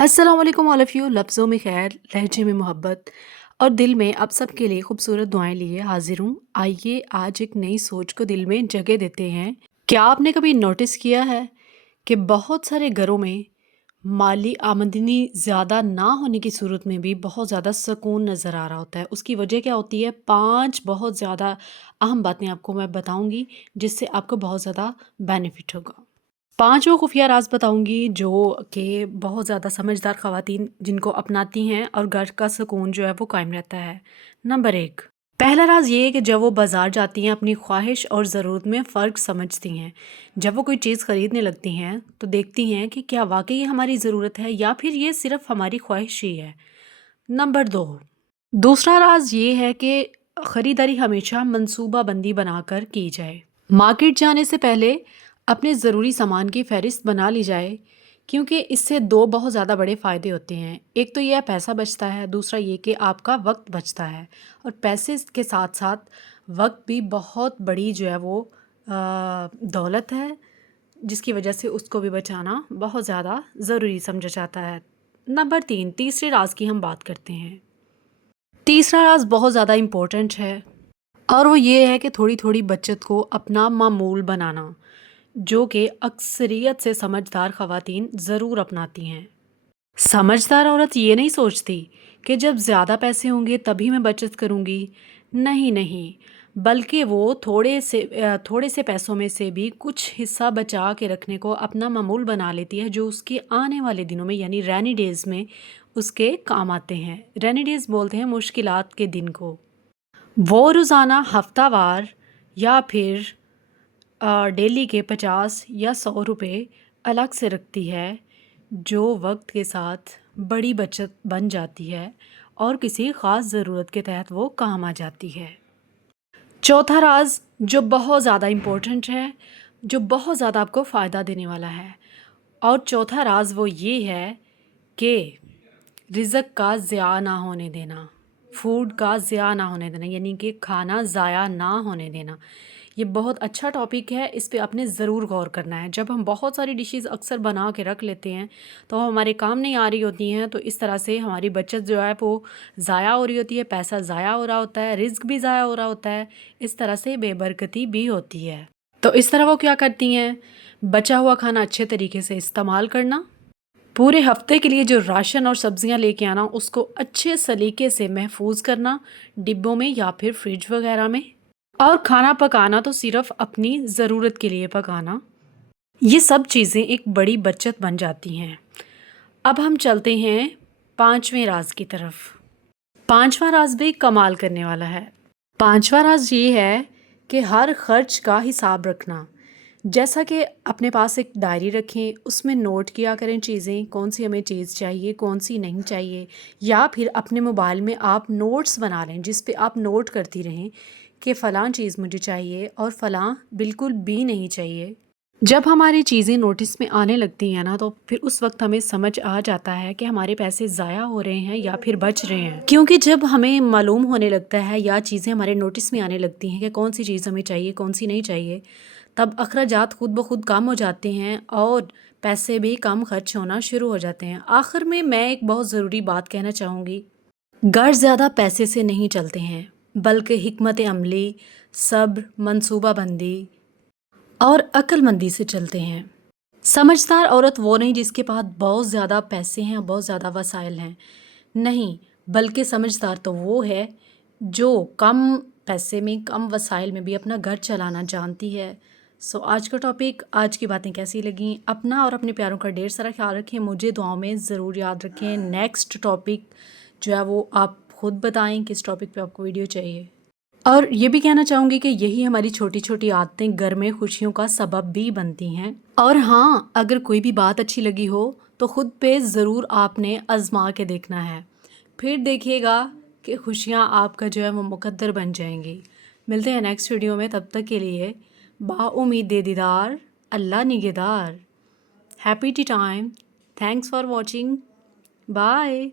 अस्सलाम वालेकुम all of you. लफ्ज़ों में खैर, लहजे में मोहब्बत और दिल में आप सब के लिए खूबसूरत दुआएँ लिए हाज़िर हूँ। आइए आज एक नई सोच को दिल में जगह देते हैं। क्या आपने कभी नोटिस किया है कि बहुत सारे घरों में माली आमदनी ज़्यादा ना होने की सूरत में भी बहुत ज़्यादा सुकून नज़र आ रहा होता है? उसकी वजह क्या होती है? 5 बहुत ज़्यादा अहम बातें आपको मैं बताऊँगी, जिससे आपको बहुत ज़्यादा बेनिफिट होगा। 5 वो खुफिया राज़ बताऊँगी जो कि बहुत ज़्यादा समझदार ख़वातीन जिनको अपनाती हैं और घर का सुकून जो है वो कायम रहता है। नंबर 1, पहला राज़ ये है कि जब वो बाज़ार जाती हैं अपनी ख्वाहिश और ज़रूरत में फ़र्क समझती हैं। जब वो कोई चीज़ ख़रीदने लगती हैं तो देखती हैं कि क्या वाक़ई ये हमारी ज़रूरत है या फिर ये सिर्फ़ हमारी ख्वाहिश ही है। नंबर 2, दूसरा राज़ ये है कि ख़रीदारी हमेशा मनसूबाबंदी बनाकर की जाए। मार्केट जाने से पहले अपने ज़रूरी सामान की फ़हरिस्त बना ली जाए, क्योंकि इससे 2 बहुत ज़्यादा बड़े फ़ायदे होते हैं। एक तो ये है पैसा बचता है, दूसरा ये कि आपका वक़्त बचता है और पैसे के साथ-साथ वक़्त भी बहुत बड़ी जो है वो दौलत है, जिसकी वजह से उसको भी बचाना बहुत ज़्यादा ज़रूरी समझा जाता है। नंबर 3, तीसरे राज़ की हम बात करते हैं। तीसरा राज़ बहुत ज़्यादा इम्पोर्टेंट है और वो ये है कि थोड़ी-थोड़ी बचत को अपना मामूल बनाना, जो कि अक्सरियत से समझदार ख़वातीन ज़रूर अपनाती हैं। समझदार औरत ये नहीं सोचती कि जब ज़्यादा पैसे होंगे तभी मैं बचत करूँगी। नहीं, नहीं, बल्कि वो थोड़े से पैसों में से भी कुछ हिस्सा बचा के रखने को अपना मामूल बना लेती है, जो उसके आने वाले दिनों में यानी रेनी डेज़ में उसके काम आते हैं। रेनी डेज़ बोलते हैं मुश्किलात के दिन को। वो रोज़ाना, हफ्तावार या फिर डेली के 50 या 100 रुपए अलग से रखती है, जो वक्त के साथ बड़ी बचत बन जाती है और किसी ख़ास ज़रूरत के तहत वो काम आ जाती है। चौथा राज़ जो बहुत ज़्यादा इम्पोर्टेंट है, जो बहुत ज़्यादा आपको फ़ायदा देने वाला है, और चौथा राज़ वो ये है कि रिज़्क़ का ज़िया ना होने देना, फूड का ज़िया ना होने देना, यानी कि खाना ज़ाया ना होने देना। ये बहुत अच्छा टॉपिक है, इस पे आपने ज़रूर गौर करना है। जब हम बहुत सारी डिशेज़ अक्सर बना के रख लेते हैं तो हमारे काम नहीं आ रही होती हैं, तो इस तरह से हमारी बचत जो है वो ज़ाया हो रही होती है, पैसा ज़ाया हो रहा होता है, रिज़्क भी ज़ाया हो रहा होता है, इस तरह से बेबरकती भी होती है। तो इस तरह वो क्या करती हैं, बचा हुआ खाना अच्छे तरीके से इस्तेमाल करना, पूरे हफ्ते के लिए जो राशन और सब्जियां लेके आना उसको अच्छे सलीके से महफूज करना, डिब्बों में या फिर फ्रिज वगैरह में, और खाना पकाना तो सिर्फ अपनी ज़रूरत के लिए पकाना। ये सब चीज़ें एक बड़ी बचत बन जाती हैं। अब हम चलते हैं 5वें राज की तरफ। 5वां राज भी कमाल करने वाला है। 5वां राज ये है कि हर खर्च का हिसाब रखना। जैसा कि अपने पास एक डायरी रखें, उसमें नोट किया करें चीज़ें, कौन सी हमें चीज़ चाहिए, कौन सी नहीं चाहिए, या फिर अपने मोबाइल में आप नोट्स बना लें जिस पे आप नोट करती रहें कि फ़लाँ चीज़ मुझे चाहिए और फ़लाँ बिल्कुल भी नहीं चाहिए। जब हमारी चीज़ें नोटिस में आने लगती हैं ना, तो फिर उस वक्त हमें समझ आ जाता है कि हमारे पैसे ज़ाया हो रहे हैं या फिर बच रहे हैं, क्योंकि जब हमें मालूम होने लगता है या चीज़ें हमारे नोटिस में आने लगती हैं कि कौन सी चीज़ हमें चाहिए, कौन सी नहीं चाहिए, तब अखराजात खुद ब खुद कम हो जाते हैं और पैसे भी कम खर्च होना शुरू हो जाते हैं। आखिर में मैं एक बहुत ज़रूरी बात कहना चाहूँगी, घर ज़्यादा पैसे से नहीं चलते हैं, बल्कि हिकमत अमली, सब्र, मनसूबाबंदी और अक्लमंदी से चलते हैं। समझदार औरत वो नहीं जिसके पास बहुत ज़्यादा पैसे हैं, बहुत ज़्यादा वसाइल हैं। नहीं, बल्कि समझदार तो वो है जो कम पैसे में, कम वसाइल में भी अपना घर चलाना जानती है। सो आज का टॉपिक, आज की बातें कैसी लगीं? अपना और अपने प्यारों का ढेर सारा ख्याल रखें, मुझे दुआओं में ज़रूर याद रखें। नेक्स्ट टॉपिक जो है वो आप खुद बताएं किस टॉपिक पे आपको वीडियो चाहिए। और ये भी कहना चाहूँगी कि यही हमारी छोटी छोटी आदतें घर में खुशियों का सबब भी बनती हैं। और हाँ, अगर कोई भी बात अच्छी लगी हो तो ख़ुद पे ज़रूर आपने आज़मा के देखना है, फिर देखिएगा कि खुशियाँ आपका जो है वो मुकद्दर बन जाएंगी। मिलते हैं नेक्स्ट वीडियो में, तब तक के लिए बाउम्मीद दीदार, अल्लाह निगहदार। Happy tea time, thanks for watching, bye.